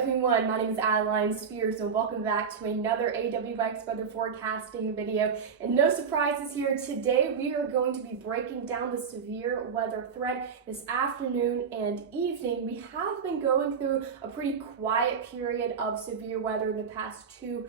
everyone, my name is Adeline Spears and welcome back to another AWX weather forecasting video. And no surprises here, today we are going to be breaking down the severe weather threat this afternoon and evening. We have been going through a pretty quiet period of severe weather the past 2-3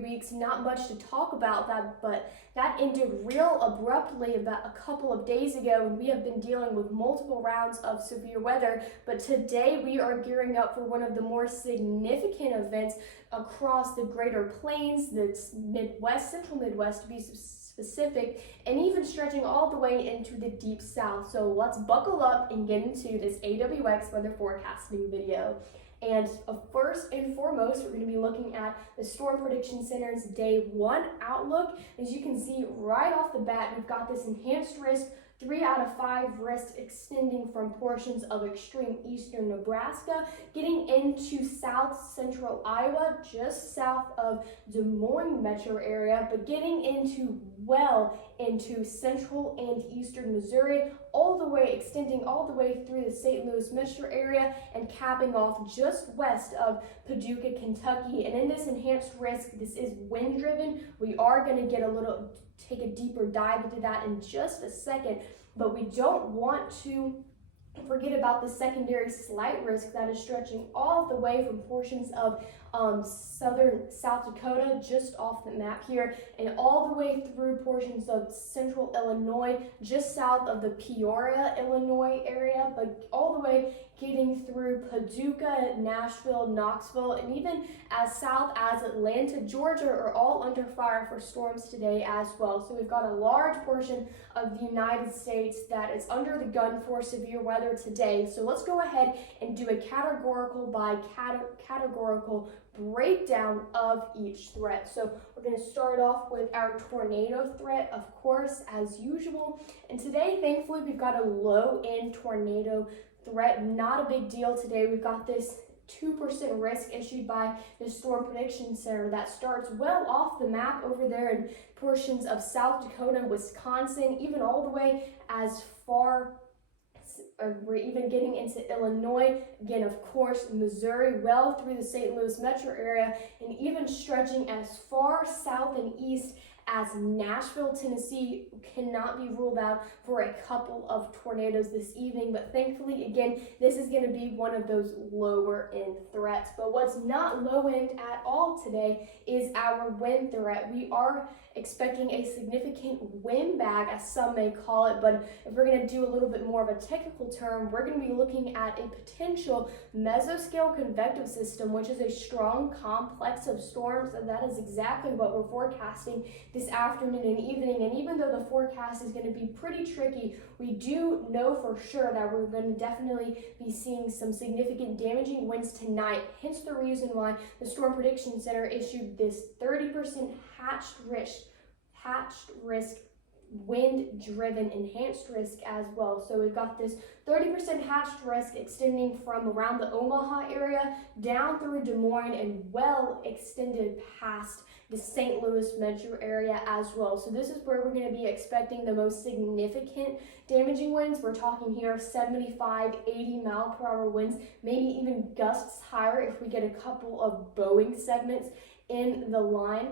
weeks. Not much to talk about that, but that ended real abruptly about a couple of days ago, and we have been dealing with multiple rounds of severe weather. But today we are gearing up for one of the more significant events across the Greater Plains, the Midwest, Central Midwest to be specific, and even stretching all the way into the Deep South. So let's buckle up and get into this AWX weather forecasting video. And first and foremost, we're going to be looking at the Storm Prediction Center's Day 1 outlook. As you can see right off the bat, we've got this enhanced risk, 3 out of 5 risks extending from portions of extreme eastern Nebraska, getting into south central Iowa, just south of Des Moines metro area, but getting into central and eastern Missouri, extending all the way through the St. Louis metro area and capping off just west of Paducah, Kentucky. And in this enhanced risk, this is wind driven. We are going to take a deeper dive into that in just a second, but we don't want to forget about the secondary slight risk that is stretching all the way from portions of southern South Dakota, just off the map here, and all the way through portions of central Illinois, just south of the Peoria, Illinois area, but all the way getting through Paducah, Nashville, Knoxville, and even as south as Atlanta, Georgia are all under fire for storms today as well. So we've got a large portion of the United States that is under the gun for severe weather today. So let's go ahead and do a categorical by categorical breakdown of each threat. So we're going to start off with our tornado threat, of course, as usual. And today, thankfully, we've got a low-end tornado threat. Not a big deal today. We've got this 2% risk issued by the Storm Prediction Center that starts well off the map over there in portions of South Dakota, Wisconsin, even all the way as far. We're even getting into Illinois, again, of course, Missouri, well through the St. Louis metro area, and even stretching as far south and east as Nashville, Tennessee. Cannot be ruled out for a couple of tornadoes this evening, but thankfully, again, this is going to be one of those lower end threats. But what's not low end at all today is our wind threat. We are expecting a significant windbag, as some may call it, but if we're going to do a little bit more of a technical term, we're going to be looking at a potential mesoscale convective system, which is a strong complex of storms, and that is exactly what we're forecasting this afternoon and evening. And even though the forecast is going to be pretty tricky, we do know for sure that we're going to definitely be seeing some significant damaging winds tonight, hence the reason why the Storm Prediction Center issued this 30% hatched risk wind-driven enhanced risk as well. So we've got this 30% hatched risk extending from around the Omaha area down through Des Moines and well extended past the St. Louis metro area as well. So this is where we're going to be expecting the most significant damaging winds. We're talking here 75, 80 mile per hour winds, maybe even gusts higher if we get a couple of bowing segments in the line.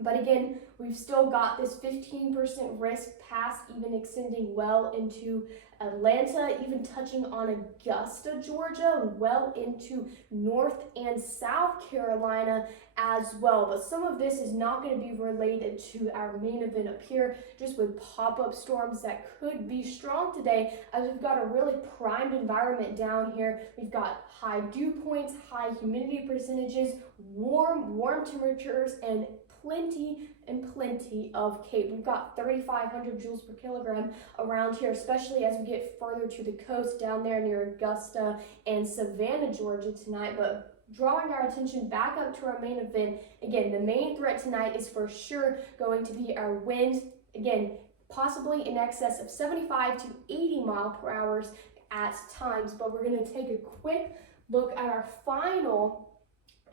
But again, we've still got this 15% risk past, even extending well into Atlanta, even touching on Augusta, Georgia, and well into North and South Carolina as well. But some of this is not going to be related to our main event up here, just with pop-up storms that could be strong today, as we've got a really primed environment down here. We've got high dew points, high humidity percentages, warm temperatures, and plenty of CAPE. We've got 3,500 joules per kilogram around here, especially as we get further to the coast down there near Augusta and Savannah, Georgia tonight. But drawing our attention back up to our main event, again, the main threat tonight is for sure going to be our winds. Again, possibly in excess of 75 to 80 mile per hour at times. But we're going to take a quick look at our final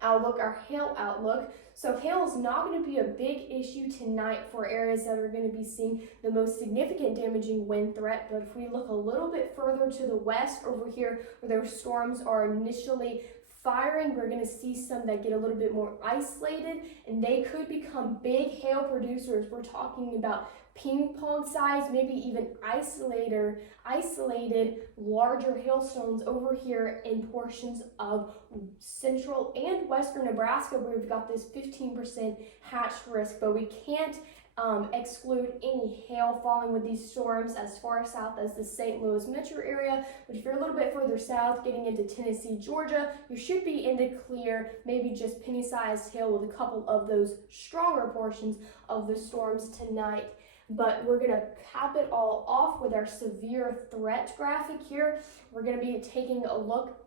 outlook, our hail outlook. So hail is not going to be a big issue tonight for areas that are going to be seeing the most significant damaging wind threat. But if we look a little bit further to the west over here, where those storms are initially firing. We're going to see some that get a little bit more isolated, and they could become big hail producers. We're talking about ping pong size, maybe even isolated larger hailstones over here in portions of central and western Nebraska, where we've got this 15% hatch risk, but we can't exclude any hail falling with these storms as far south as the St. Louis metro area. But if you're a little bit further south, getting into Tennessee, Georgia, you should be in the clear, maybe just penny-sized hail with a couple of those stronger portions of the storms tonight. But we're going to cap it all off with our severe threat graphic here. We're going to be taking a look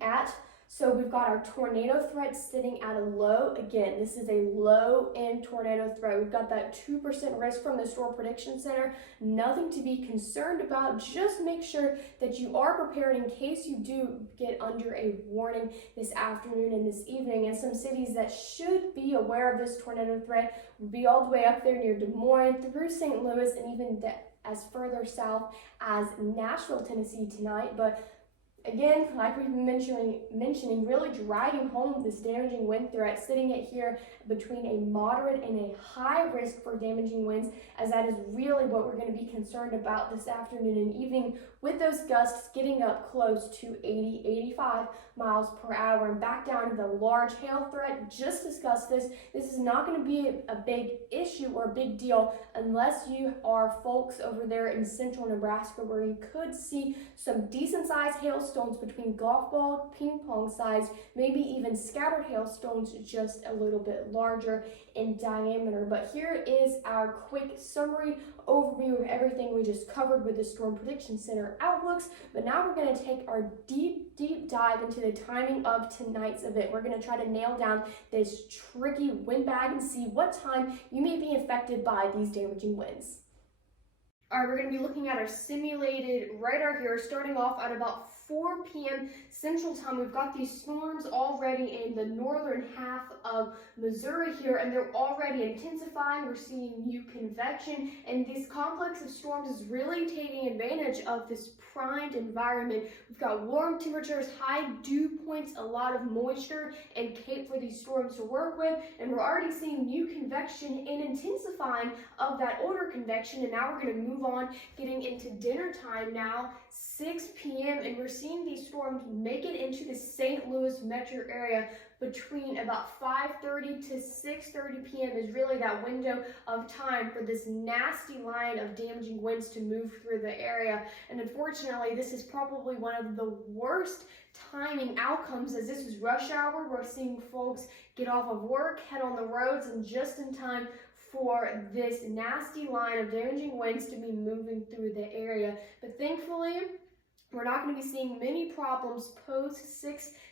at, so we've got our tornado threat sitting at a low. Again, this is a low-end tornado threat. We've got that 2% risk from the Storm Prediction Center. Nothing to be concerned about. Just make sure that you are prepared in case you do get under a warning this afternoon and this evening. And some cities that should be aware of this tornado threat would be all the way up there near Des Moines, through St. Louis, and even as further south as Nashville, Tennessee tonight. But again, like we've been mentioning, really driving home this damaging wind threat, sitting it here between a moderate and a high risk for damaging winds, as that is really what we're going to be concerned about this afternoon and evening, with those gusts getting up close to 80, 85 miles per hour. And back down to the large hail threat, just discussed this. This is not going to be a big issue or a big deal unless you are folks over there in central Nebraska, where you could see some decent sized hailstones between golf ball, ping pong size, maybe even scattered hailstones just a little bit larger in diameter. But here is our quick summary overview of everything we just covered with the Storm Prediction Center outlooks. But now we're going to take our deep dive into the timing of tonight's event. We're going to try to nail down this tricky windbag and see what time you may be affected by these damaging winds. All right, we're going to be looking at our simulated radar here, starting off at about 4 p.m. Central Time. We've got these storms already in the northern half of Missouri here, and they're already intensifying. We're seeing new convection, and this complex of storms is really taking advantage of this primed environment. We've got warm temperatures, high dew points, a lot of moisture and cape for these storms to work with, and we're already seeing new convection and intensifying of that older convection. And now we're going to move on, getting into dinner time now, 6 p.m., and we're seeing these storms make it into the St. Louis metro area between about 5:30 to 6:30 p.m. is really that window of time for this nasty line of damaging winds to move through the area. And unfortunately, this is probably one of the worst timing outcomes, as this is rush hour. We're seeing folks get off of work, head on the roads, and just in time for this nasty line of damaging winds to be moving through the area. But thankfully, we're not going to be seeing many problems post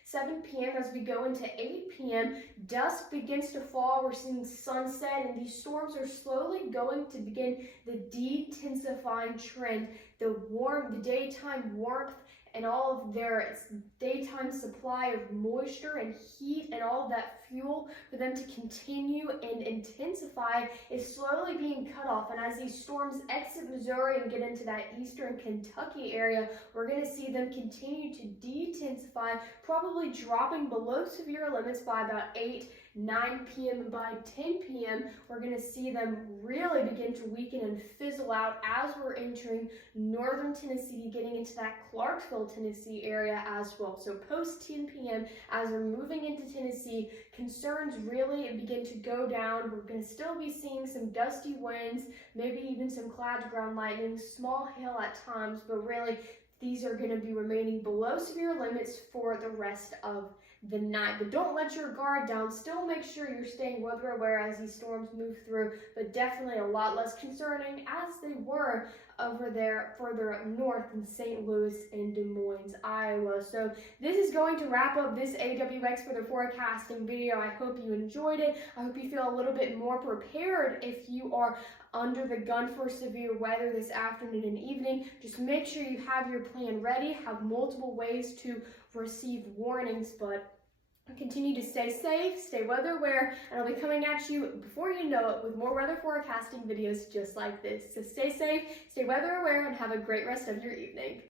7 p.m. as we go into 8 p.m. Dusk begins to fall. We're seeing sunset, and these storms are slowly going to begin the de-intensifying trend. The daytime warmth and all of their daytime supply of moisture and heat and all of that fuel for them to continue and intensify is slowly being cut off. And as these storms exit Missouri and get into that eastern Kentucky area, we're going to see them continue to de-intensify, probably dropping below severe limits by about 9 p.m. and by 10 p.m. we're going to see them really begin to weaken and fizzle out as we're entering northern Tennessee, getting into that Clarksville, Tennessee area as well. So post 10 p.m. as we're moving into Tennessee, concerns really begin to go down. We're going to still be seeing some gusty winds, maybe even some cloud to ground lightning, small hail at times, but really these are going to be remaining below severe limits for the rest of the night. But don't let your guard down. Still make sure you're staying weather aware as these storms move through, but definitely a lot less concerning as they were over there further up north in St. Louis and Des Moines, Iowa. So this is going to wrap up this AWX weather forecasting video. I hope you enjoyed it. I hope you feel a little bit more prepared if you are under the gun for severe weather this afternoon and evening. Just make sure you have your plan ready, have multiple ways to receive warnings, but continue to stay safe, stay weather aware, and I'll be coming at you before you know it with more weather forecasting videos just like this. So stay safe, stay weather aware, and have a great rest of your evening.